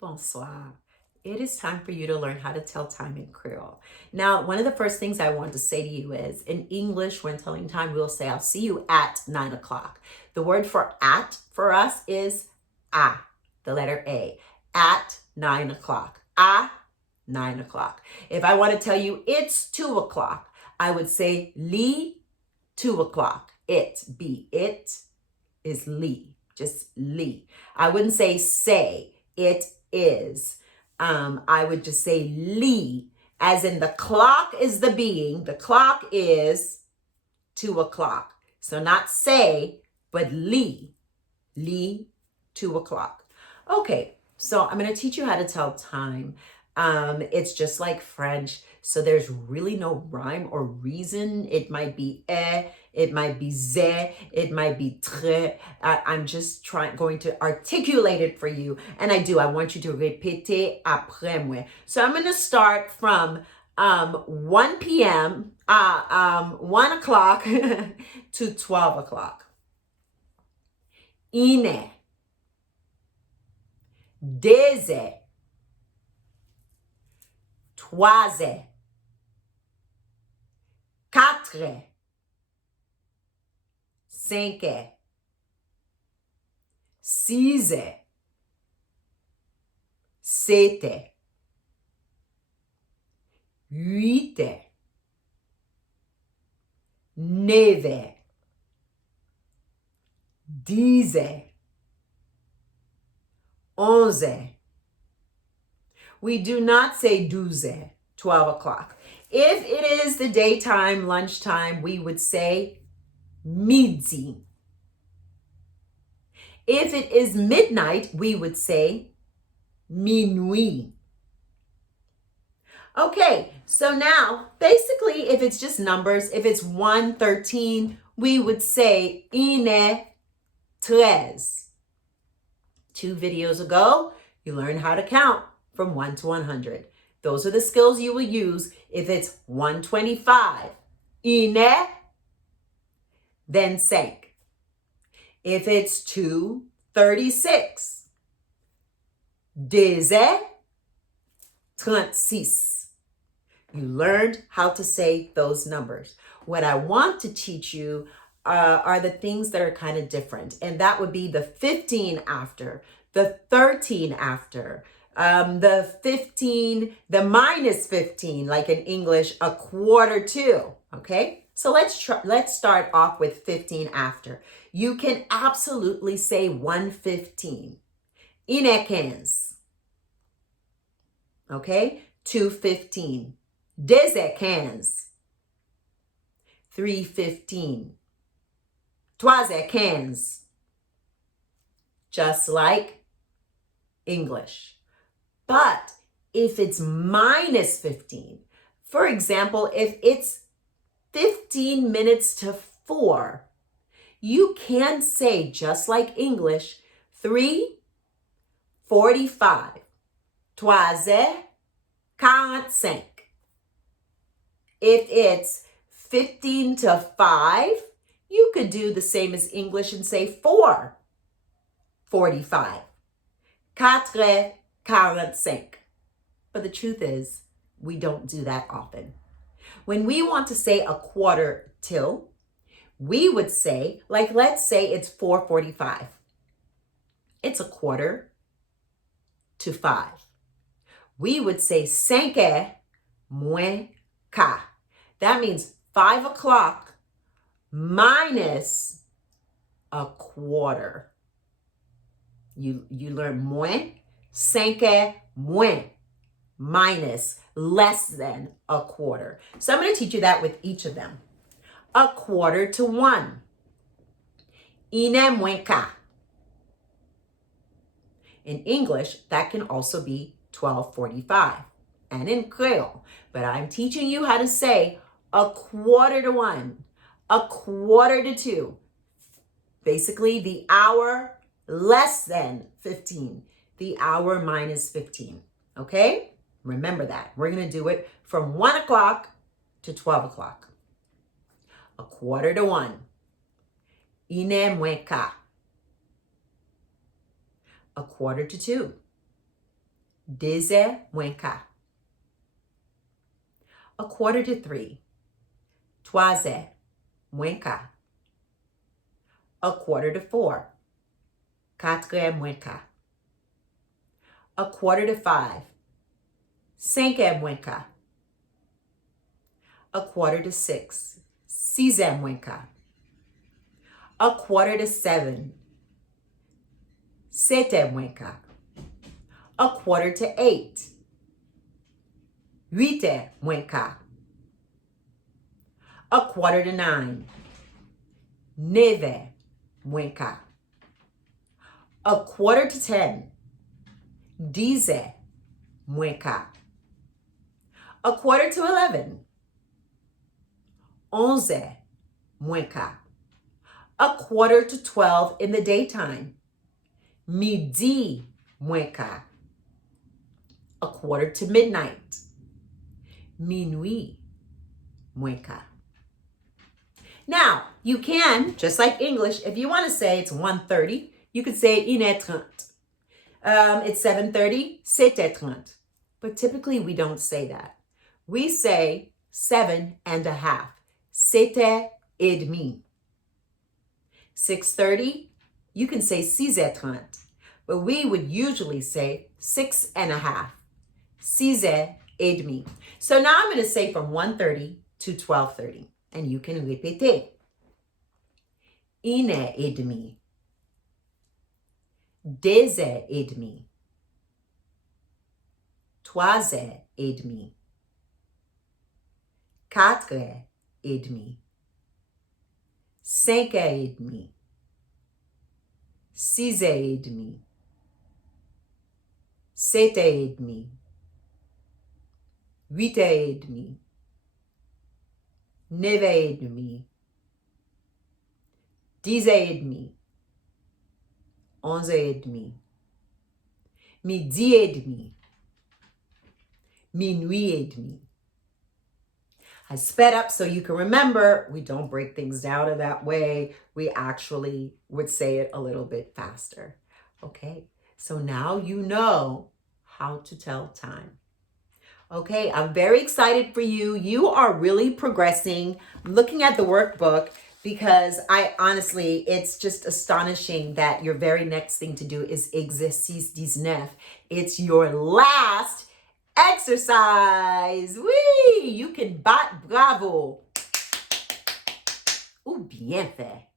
Bonsoir. It is time for you to learn how to tell time in Creole. Now, one of the first things I want to say to you is in English, when telling time, we'll say, I'll see you at 9 o'clock. The word for at for us is a, the letter A, at 9 o'clock. A, 9 o'clock. If I want to tell you it's 2 o'clock, I would say li 2 o'clock. It is li, just li. I wouldn't say it is. I would just say li, as in the clock is the being. The clock is 2 o'clock. So not say, but li 2 o'clock. Okay, so I'm going to teach you how to tell time. It's just like French, so there's really no rhyme or reason. It might be it might be ze, it might be tre. I'm just going to articulate it for you, and I want you to répéter après moi. So I'm going to start from 1 p.m., 1 o'clock to 12 o'clock. Ine, deze, troise, quatre, cinque, six, sept, huit, neuf, 10, 11. We do not say 12, 12 o'clock. If it is the daytime, lunchtime, we would say midi. If it is midnight, we would say minuit. Okay, so now, basically, if it's just numbers, if it's 1, 13, we would say une, treize. 2 videos ago, you learned how to count from 1 to 100. Those are the skills you will use if it's 125. Une, then cinq. If it's 236. Deux, 36. You learned how to say those numbers. What I want to teach you are the things that are kind of different. And that would be the 15 after, the 13 after, the 15, the minus 15, like in English, a quarter to, okay? So let's start off with 15 after. You can absolutely say 115. Une quinze. Okay? 215. Deux quinze. 315. Trois quinze. Just like English. But if it's minus 15, for example, if it's 15 minutes to 4, you can say, just like English, 3:45. Trois, 45. If it's 15 to 5, you could do the same as English and say 4:45. Quatre, 45. But the truth is, we don't do that often. When we want to say a quarter till, we would say, like, let's say it's 4:45. It's a quarter to 5. We would say cinq moins quart. That means 5 o'clock minus a quarter. You learn moins, cinq moins, minus, less than a quarter. So I'm going to teach you that with each of them. A quarter to 1. Une moins quart. In English, that can also be 12:45, and in Creole. But I'm teaching you how to say a quarter to 1, a quarter to 2. Basically, the hour less than 15, the hour minus 15. Okay? Remember that. We're going to do it from 1 o'clock to 12 o'clock. A quarter to 1. Une moins quart. A quarter to 2. 2h moins quart. 2:45. 3h moins quart. 3:45. 4h moins quart. 4:45. 5h moins quart. 5:45. 6h moins quart. 6:45. 7h moins quart. 7:45. 8h moins quart. 8:45. 9h moins quart. 9:45. 10h moins quart. 10:45. 11h moins quart. 11:45 in the daytime. Midi moins quart. 1/4 to midnight. Minuit moins quart. Now, you can, just like English, if you want to say it's 1:30, you could say 1h30. It's 7:30, 7h30. But typically we don't say that. We say 7:30. 7h30. 6:30, you can say 6h30. But we would usually say 6:30. 6h30. So now I'm going to say from 1:30 to 12:30. And you can répéter. 1h30. 2h30. 3h30. 4h30. 5h30. 6h30. 7h30. 8h30. 9h30. 10h30. 11h30. Midi et demi. Minuit et demi. I sped up so you can remember we don't break things down in that way. We actually would say it a little bit faster. Okay, so now you know how to tell time. Okay, I'm very excited for you. You are really progressing. I'm looking at the workbook because it's just astonishing that your very next thing to do is exercice 19. It's your last exercise. Oui, you can bat bravo. Ou bien fait.